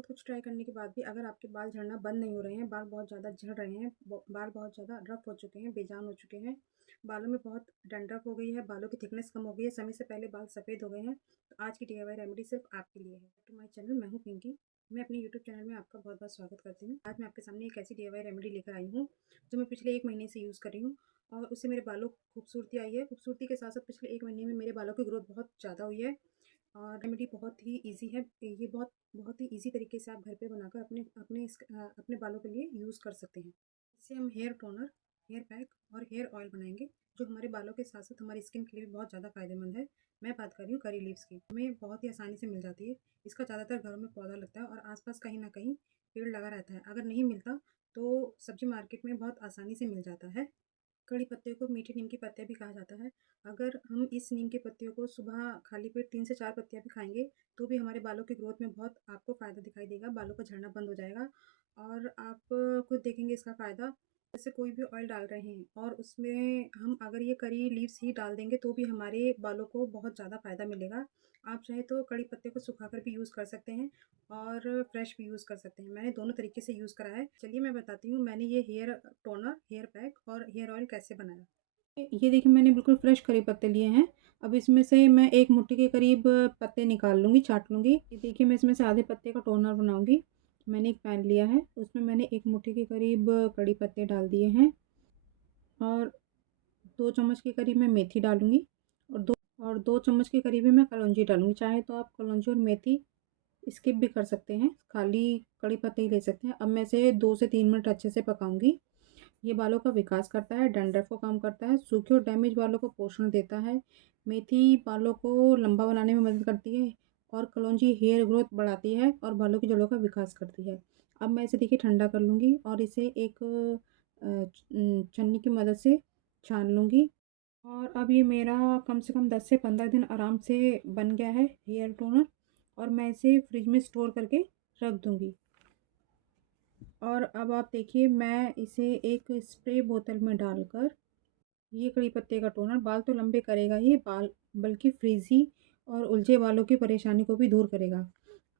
बहुत कुछ ट्राई करने के बाद भी अगर आपके बाल झड़ना बंद नहीं हो रहे हैं, बाल बहुत ज़्यादा झड़ रहे हैं, बाल बहुत ज़्यादा रफ हो चुके हैं, बेजान हो चुके हैं, बालों में बहुत डंडरफ हो गई है, बालों की थिकनेस कम हो गई है, समय से पहले बाल सफ़ेद हो गए हैं, तो आज की डीआईवाई रेमेडी सिर्फ आपके लिए है। टू माय चैनल, मैं हूँ पिंकी। मैं अपने यूट्यूब चैनल में आपका बहुत बहुत स्वागत करती हूँ। आज मैं आपके सामने एक ऐसी डीआईवाई रेमेडी लेकर आई हूँ जो मैं पिछले 1 महीने से यूज़ कर रही हूँ और उससे मेरे बालों को खूबसूरती आई है। खूबसूरती के साथ साथ पिछले 1 महीने में मेरे बालों की ग्रोथ बहुत ज़्यादा हुई है। और रेमेडी बहुत ही ईज़ी है। ये बहुत बहुत ही ईज़ी तरीके से आप घर पे बनाकर अपने बालों के लिए यूज़ कर सकते हैं। इससे हम हेयर टोनर, हेयर पैक और हेयर ऑयल बनाएंगे जो हमारे बालों के साथ साथ हमारी स्किन के लिए भी बहुत ज़्यादा फ़ायदेमंद है। मैं बात कर रही हूँ करी लीव्स की। हमें बहुत ही आसानी से मिल जाती है। इसका ज़्यादातर घरों में पौधा लगता है और आसपास कहीं ना कहीं पेड़ लगा रहता है। अगर नहीं मिलता तो सब्जी मार्केट में बहुत आसानी से मिल जाता है। कड़ी पत्ते को मीठे नीम के पत्ते भी कहा जाता है। अगर हम इस नीम के पत्तियों को सुबह खाली पेट 3 से 4 पत्तियाँ भी खाएँगे, तो भी हमारे बालों की ग्रोथ में बहुत आपको फ़ायदा दिखाई देगा, बालों का झड़ना बंद हो जाएगा और आप खुद देखेंगे इसका फ़ायदा। जैसे कोई भी ऑयल डाल रहे हैं और उसमें हम अगर ये करी लीव्स ही डाल देंगे, तो भी हमारे बालों को बहुत ज़्यादा फ़ायदा मिलेगा। आप चाहें तो कड़ी पत्ते को सुखाकर भी यूज़ कर सकते हैं और फ्रेश भी यूज़ कर सकते हैं। मैंने दोनों तरीके से यूज़ करा है। चलिए मैं बताती हूँ मैंने ये हेयर टोनर, हेयर पैक और हेयर ऑयल कैसे बनाया। ये देखिए मैंने बिल्कुल फ्रेश करी पत्ते लिए हैं। अब इसमें से मैं 1 मुट्ठी के करीब पत्ते निकाल लूँगी, छाँट लूँगी। ये देखिए मैं इसमें से आधे पत्ते का टोनर बनाऊँगी। मैंने एक पैन लिया है, उसमें मैंने 1 मुट्ठी के करीब कड़ी पत्ते डाल दिए हैं और 2 चम्मच के करीब मैं मेथी डालूँगी और 2 चम्मच के करीब ही मैं कलौंजी डालूँगी। चाहे तो आप कलौंजी और मेथी स्किप भी कर सकते हैं, खाली कड़ी पत्ते ही ले सकते हैं। अब मैं इसे 2 से 3 मिनट अच्छे से पकाऊँगी। ये बालों का विकास करता है, डैंड्रफ को कम करता है, सूखे और डैमेज बालों को पोषण देता है। मेथी बालों को लंबा बनाने में मदद करती है और कलौंजी हेयर ग्रोथ बढ़ाती है और बालों की जड़ों का विकास करती है। अब मैं इसे देखिए ठंडा कर लूँगी और इसे एक छन्नी की मदद से छान लूँगी और अब ये मेरा कम से कम 10 से 15 दिन आराम से बन गया है हेयर टोनर और मैं इसे फ्रिज में स्टोर करके रख दूँगी। और अब आप देखिए मैं इसे एक स्प्रे बोतल में डालकर ये कड़ी पत्ते का टोनर बाल तो लंबे करेगा ही बाल बल्कि फ्रीज़ी और उलझे बालों की परेशानी को भी दूर करेगा।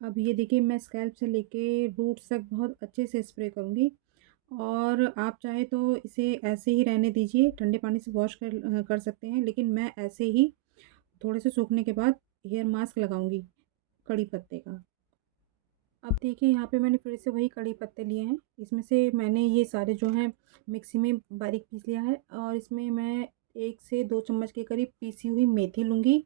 अब ये देखिए मैं स्कैल्प से लेके रूट्स तक बहुत अच्छे से स्प्रे करूँगी और आप चाहे तो इसे ऐसे ही रहने दीजिए, ठंडे पानी से वॉश कर सकते हैं, लेकिन मैं ऐसे ही थोड़े से सूखने के बाद हेयर मास्क लगाऊँगी कड़ी पत्ते का। अब देखिए यहाँ पे मैंने फिर से वही कड़ी पत्ते लिए हैं। इसमें से मैंने ये सारे जो हैं मिक्सी में बारीक पीस लिया है और इसमें मैं 1 से 2 चम्मच के करीब पीसी हुई मेथी लूँगी।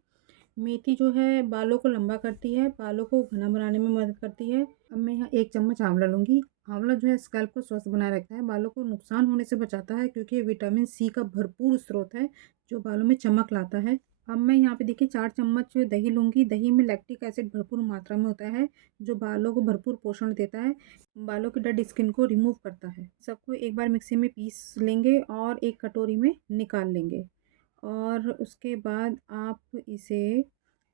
मेथी जो है बालों को लंबा करती है, बालों को घना बनाने में मदद करती है। अब मैं यहाँ 1 चम्मच आंवला लूँगी। आंवला जो है स्कैल्प को स्वस्थ बनाए रखता है, बालों को नुकसान होने से बचाता है क्योंकि ये विटामिन सी का भरपूर स्रोत है, जो बालों में चमक लाता है। अब मैं यहाँ पे देखिए 4 चम्मच दही लूँगी। दही में लैक्टिक एसिड भरपूर मात्रा में होता है, जो बालों को भरपूर पोषण देता है, बालों की डेड स्किन को रिमूव करता है। सबको एक बार मिक्सी में पीस लेंगे और एक कटोरी में निकाल लेंगे और उसके बाद आप इसे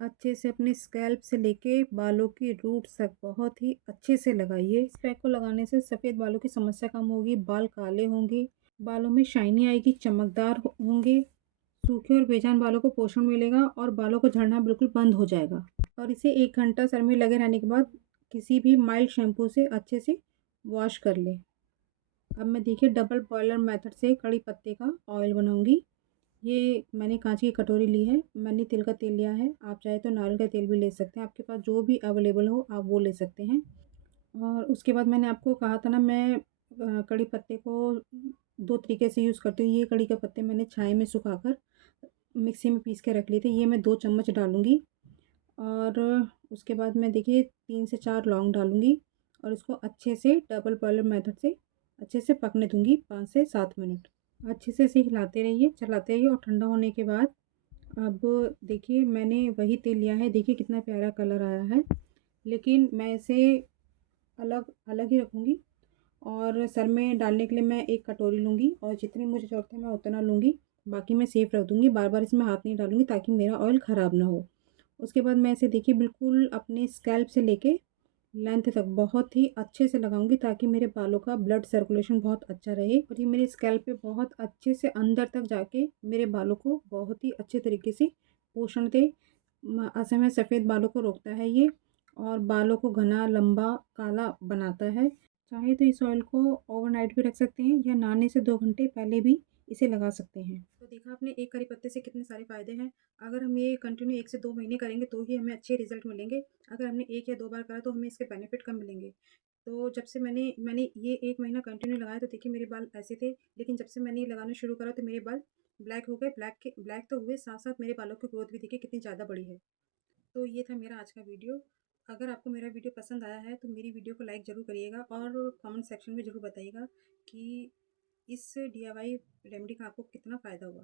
अच्छे से अपने स्कैल्प से लेके बालों की रूट्स तक बहुत ही अच्छे से लगाइए। इस पैक को लगाने से सफ़ेद बालों की समस्या कम होगी, बाल काले होंगे, बालों में शाइनी आएगी, चमकदार होंगे, सूखे और बेजान बालों को पोषण मिलेगा और बालों का झड़ना बिल्कुल बंद हो जाएगा। और इसे 1 घंटा सर में लगे रहने के बाद किसी भी माइल्ड शैम्पू से अच्छे से वॉश कर लें। अब मैं देखिए डबल बॉयलर मेथड से कड़ी पत्ते का ऑयल बनाऊंगी। ये मैंने कांच की कटोरी ली है, मैंने तिल का तेल लिया है, आप चाहे तो नारियल का तेल भी ले सकते हैं, आपके पास जो भी अवेलेबल हो आप वो ले सकते हैं। और उसके बाद मैंने आपको कहा था ना मैं कड़ी पत्ते को 2 तरीके से यूज़ करती हूँ। ये कड़ी के पत्ते मैंने छाया में सुखाकर मिक्सी में पीस के रख लिए थे, ये मैं 2 चम्मच डालूँगी और उसके बाद मैं देखिए 3 से 4 लौंग डालूँगी और इसको अच्छे से डबल बॉयलर मेथड से अच्छे से पकने दूँगी 5 से 7 मिनट। अच्छे से इसे हिलाते रहिए, चलाते रहिए और ठंडा होने के बाद अब देखिए मैंने वही तेल लिया है, देखिए कितना प्यारा कलर आया है। लेकिन मैं इसे अलग अलग ही रखूँगी और सर में डालने के लिए मैं एक कटोरी लूँगी और जितनी मुझे ज़रूरत है मैं उतना लूँगी, बाकी मैं सेफ रख दूँगी, बार-बार इसमें हाथ नहीं डालूँगी ताकि मेरा ऑयल ख़राब ना हो। उसके बाद मैं इसे देखिए बिल्कुल अपने स्कैल्प से लेके लेंथ तक बहुत ही अच्छे से लगाऊंगी ताकि मेरे बालों का ब्लड सर्कुलेशन बहुत अच्छा रहे और ये मेरे स्कैल्प पे बहुत अच्छे से अंदर तक जाके मेरे बालों को बहुत ही अच्छे तरीके से पोषण दे। असमय सफ़ेद बालों को रोकता है ये और बालों को घना, लंबा, काला बनाता है। चाहे तो इस ऑयल को ओवरनाइट भी रख सकते हैं या नहाने से 2 घंटे पहले भी इसे लगा सकते हैं। तो देखा आपने एक करी पत्ते से कितने सारे फ़ायदे हैं। अगर हम ये कंटिन्यू 1 से 2 महीने करेंगे तो ही हमें अच्छे रिज़ल्ट मिलेंगे। अगर हमने 1 या 2 बार करा तो हमें इसके बेनिफिट कम मिलेंगे। तो जब से मैंने मैंने ये 1 महीना कंटिन्यू लगाया तो देखिए मेरे बाल ऐसे थे, लेकिन जब से मैंने ये लगाना शुरू करा तो मेरे बाल ब्लैक हो गए। ब्लैक तो हुए, साथ-साथ मेरे बालों की ग्रोथ भी देखिए कितनी ज़्यादा बढ़ी है। तो ये था मेरा आज का वीडियो। अगर आपको मेरा वीडियो पसंद आया है तो मेरी वीडियो को लाइक ज़रूर करिएगा और कमेंट सेक्शन में ज़रूर बताइएगा कि इस डीआईवाई रेमेडी का आपको कितना फ़ायदा हुआ।